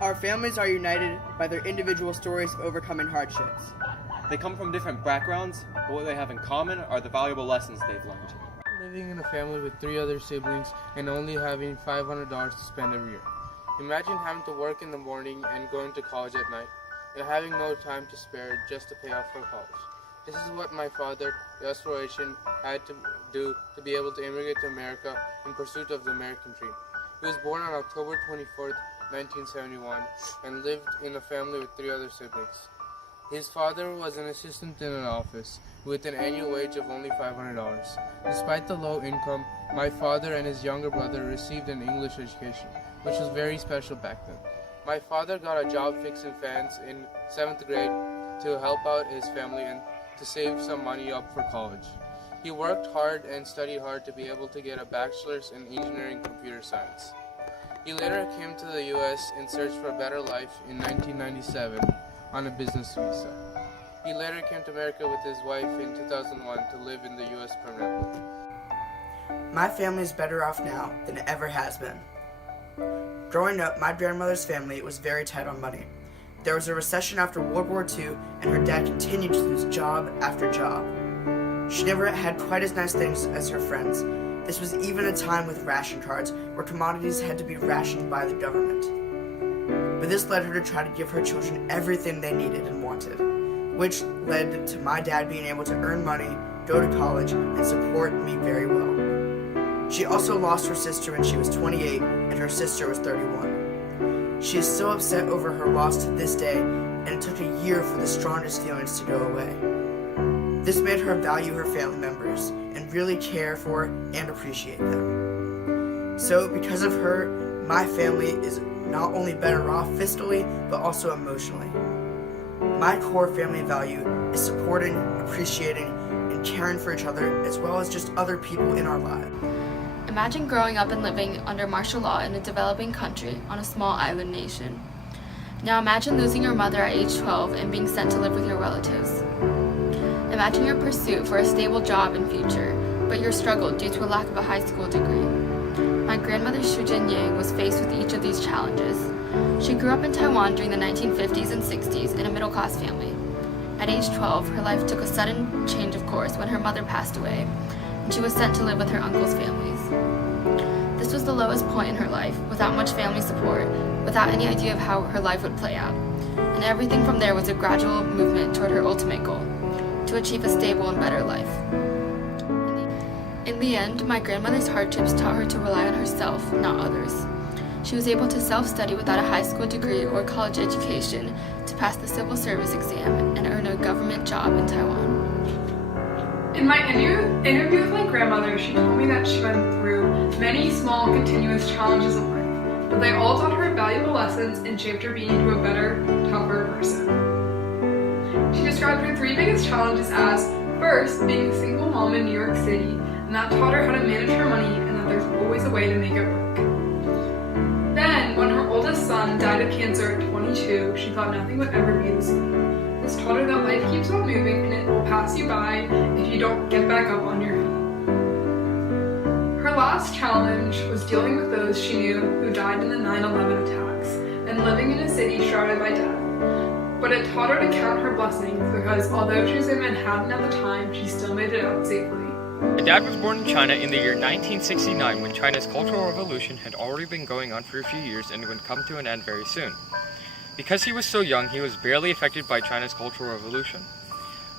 Our families are united by their individual stories of overcoming hardships. They come from different backgrounds, but what they have in common are the valuable lessons they've learned. Living in a family with 3 other siblings and only having $500 to spend every year. Imagine having to work in the morning and going to college at night, and having no time to spare just to pay off for college. This is what my father, Restoration, had to do to be able to immigrate to America in pursuit of the American dream. He was born on October 24th, 1971, and lived in a family with 3 other siblings. His father was an assistant in an office with an annual wage of only $500. Despite the low income, my father and his younger brother received an English education, which was very special back then. My father got a job fixing fans in 7th grade to help out his family and to save some money up for college. He worked hard and studied hard to be able to get a bachelor's in engineering computer science. He later came to the U.S. in search for a better life in 1997 on a business visa. He later came to America with his wife in 2001 to live in the U.S. permanently. My family is better off now than it ever has been. Growing up, my grandmother's family was very tight on money. There was a recession after World War II, and her dad continued to lose job after job. She never had quite as nice things as her friends. This was even a time with ration cards, where commodities had to be rationed by the government. But this led her to try to give her children everything they needed and wanted, which led to my dad being able to earn money, go to college, and support me very well. She also lost her sister when she was 28, and her sister was 31. She is still upset over her loss to this day, and it took a year for the strongest feelings to go away. This made her value her family members and really care for and appreciate them. So because of her, my family is not only better off fiscally, but also emotionally. My core family value is supporting, appreciating, and caring for each other, as well as just other people in our lives. Imagine growing up and living under martial law in a developing country on a small island nation. Now imagine losing your mother at age 12 and being sent to live with your relatives. Imagine your pursuit for a stable job and future, but your struggle due to a lack of a high school degree. My grandmother Xu Jinying was faced with each of these challenges. She grew up in Taiwan during the 1950s and 60s in a middle-class family. At age 12, her life took a sudden change of course when her mother passed away, and she was sent to live with her uncle's families. This was the lowest point in her life, without much family support, without any idea of how her life would play out. And everything from there was a gradual movement toward her ultimate goal, to achieve a stable and better life. In the end, my grandmother's hardships taught her to rely on herself, not others. She was able to self-study without a high school degree or college education to pass the civil service exam and earn a government job in Taiwan. In my interview with my grandmother, she told me that she went through many small, continuous challenges in life, but they all taught her valuable lessons and shaped her being into a better, tougher person. She described her 3 biggest challenges as, first, being a single mom in New York City, and that taught her how to manage her money and that there's always a way to make it work. Then, when her oldest son died of cancer at 22, she thought nothing would ever be the same. This taught her that life keeps on moving and it will pass you by if you don't get back up on your feet. Her last challenge was dealing with those she knew who died in the 9/11 attacks and living in a city shrouded by death. But it taught her to count her blessings because although she was in Manhattan at the time, she still made it out safely. My dad was born in China in the year 1969 when China's Cultural Revolution had already been going on for a few years and would come to an end very soon. Because he was so young, he was barely affected by China's Cultural Revolution.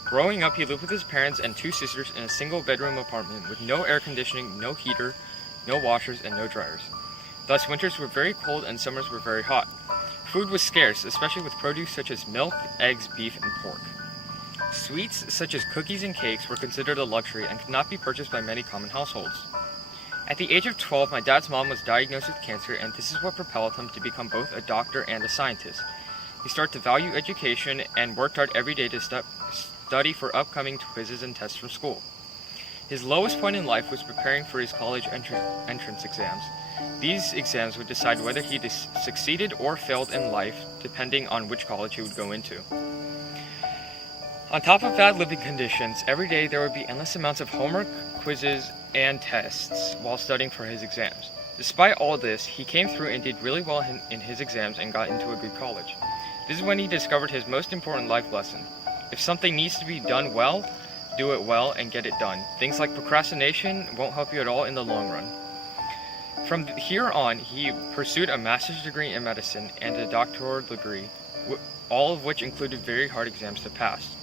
Growing up, he lived with his parents and 2 sisters in a single-bedroom apartment with no air conditioning, no heater, no washers, and no dryers. Thus, winters were very cold and summers were very hot. Food was scarce, especially with produce such as milk, eggs, beef, and pork. Sweets such as cookies and cakes were considered a luxury and could not be purchased by many common households. At the age of 12, my dad's mom was diagnosed with cancer, and this is what propelled him to become both a doctor and a scientist. He started to value education and worked hard every day to study for upcoming quizzes and tests from school. His lowest point in life was preparing for his college entrance exams. These exams would decide whether he succeeded or failed in life, depending on which college he would go into. On top of bad living conditions, every day there would be endless amounts of homework, quizzes, and tests while studying for his exams. Despite all this, he came through and did really well in his exams and got into a good college. This is when he discovered his most important life lesson. If something needs to be done well, do it well and get it done. Things like procrastination won't help you at all in the long run. From here on, he pursued a master's degree in medicine and a doctoral degree, all of which included very hard exams to pass.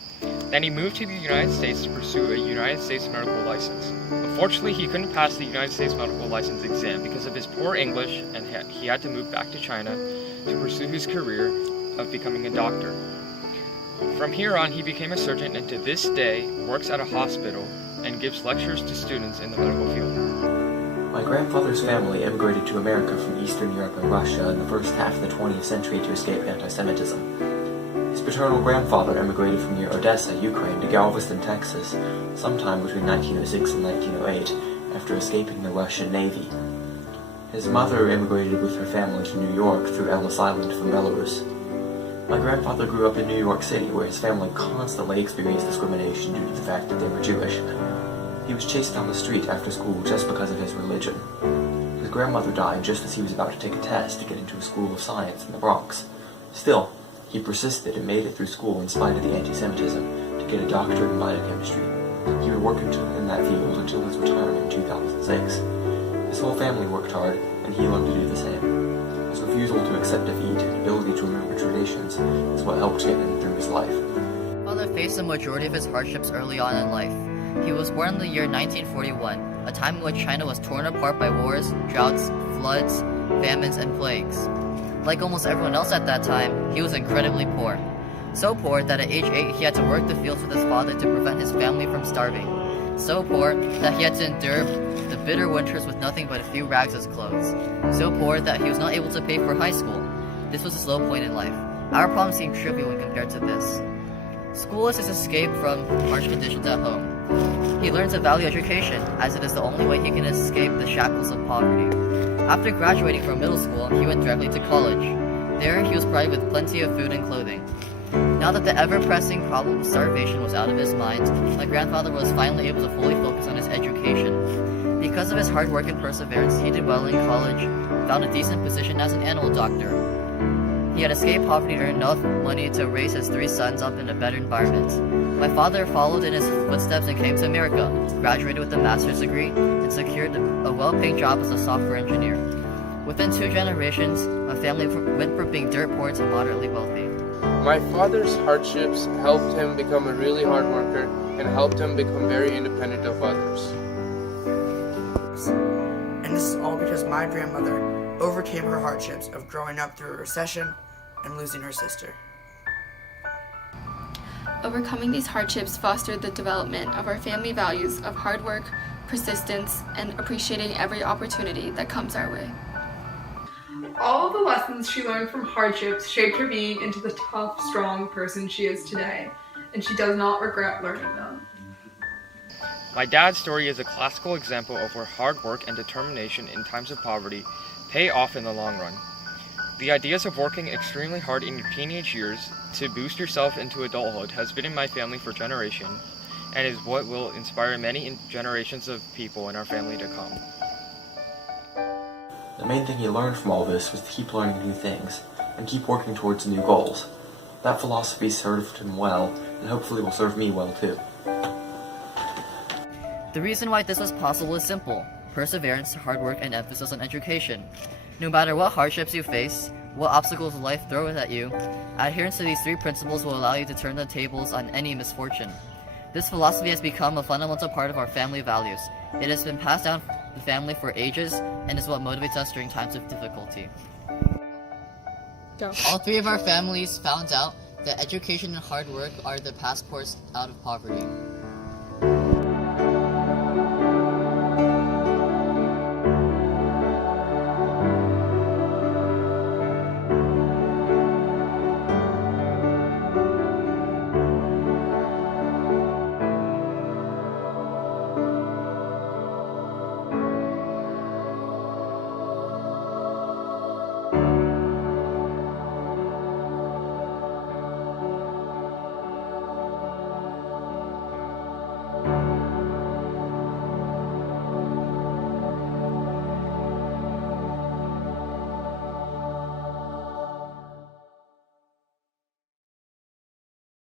Then he moved to the United States to pursue a United States medical license. Unfortunately, he couldn't pass the United States medical license exam because of his poor English, and he had to move back to China to pursue his career of becoming a doctor. From here on, he became a surgeon and to this day works at a hospital and gives lectures to students in the medical field. My grandfather's family immigrated to America from Eastern Europe and Russia in the first half of the 20th century to escape anti-Semitism. His paternal grandfather immigrated from near Odessa, Ukraine to Galveston, Texas, sometime between 1906 and 1908, after escaping the Russian Navy. His mother immigrated with her family to New York through Ellis Island from Belarus. My grandfather grew up in New York City, where his family constantly experienced discrimination due to the fact that they were Jewish. He was chased down the street after school just because of his religion. His grandmother died just as he was about to take a test to get into a school of science in the Bronx. Still, he persisted and made it through school in spite of the anti-Semitism to get a doctorate in biochemistry. He would work in that field until his retirement in 2006. His whole family worked hard, and he learned to do the same. His refusal to accept defeat and ability to remember traditions is what helped get him through his life. Father faced the majority of his hardships early on in life. He was born in the year 1941, a time in which China was torn apart by wars, droughts, floods, famines, and plagues. Like almost everyone else at that time, he was incredibly poor. So poor that at age 8 he had to work the fields with his father to prevent his family from starving. So poor that he had to endure the bitter winters with nothing but a few rags as clothes. So poor that he was not able to pay for high school. This was his low point in life. Our problems seem trivial when compared to this. School is his escape from harsh conditions at home. He learns to value education, as it is the only way he can escape the shackles of poverty. After graduating from middle school, he went directly to college. There, he was provided with plenty of food and clothing. Now that the ever-pressing problem of starvation was out of his mind, my grandfather was finally able to fully focus on his education. Because of his hard work and perseverance, he did well in college, found a decent position as an animal doctor. He had escaped poverty and earned enough money to raise his 3 sons up in a better environment. My father followed in his footsteps and came to America, graduated with a master's degree, and secured a well-paying job as a software engineer. Within 2 generations, my family went from being dirt poor to moderately wealthy. My father's hardships helped him become a really hard worker and helped him become very independent of others. And this is all because my grandmother overcame her hardships of growing up through a recession and losing her sister. Overcoming these hardships fostered the development of our family values of hard work, persistence, and appreciating every opportunity that comes our way. All of the lessons she learned from hardships shaped her being into the tough, strong person she is today, and she does not regret learning them. My dad's story is a classical example of where hard work and determination in times of poverty pay off in the long run. The ideas of working extremely hard in your teenage years to boost yourself into adulthood has been in my family for generations and is what will inspire many generations of people in our family to come. The main thing he learned from all this was to keep learning new things and keep working towards new goals. That philosophy served him well and hopefully will serve me well too. The reason why this was possible is simple: perseverance, hard work, and emphasis on education. No matter what hardships you face, what obstacles life throws at you, adherence to these 3 principles will allow you to turn the tables on any misfortune. This philosophy has become a fundamental part of our family values. It has been passed down the family for ages and is what motivates us during times of difficulty. Go. All 3 of our families found out that education and hard work are the passports out of poverty.